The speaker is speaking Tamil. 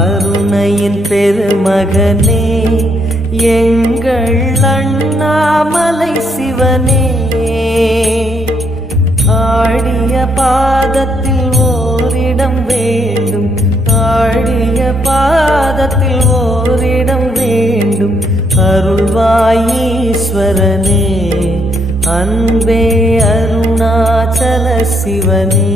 அருணையின் பெருமகனே எங்கள் அண்ணாமலை சிவனே, ஆடிய பாதத்தில் ஓரிடம் வேண்டும், ஆடிய பாதத்தில் ஓரிடம் வேண்டும். அருள்வாயீஸ்வரனே, அன்பே அருணாச்சல சிவனே.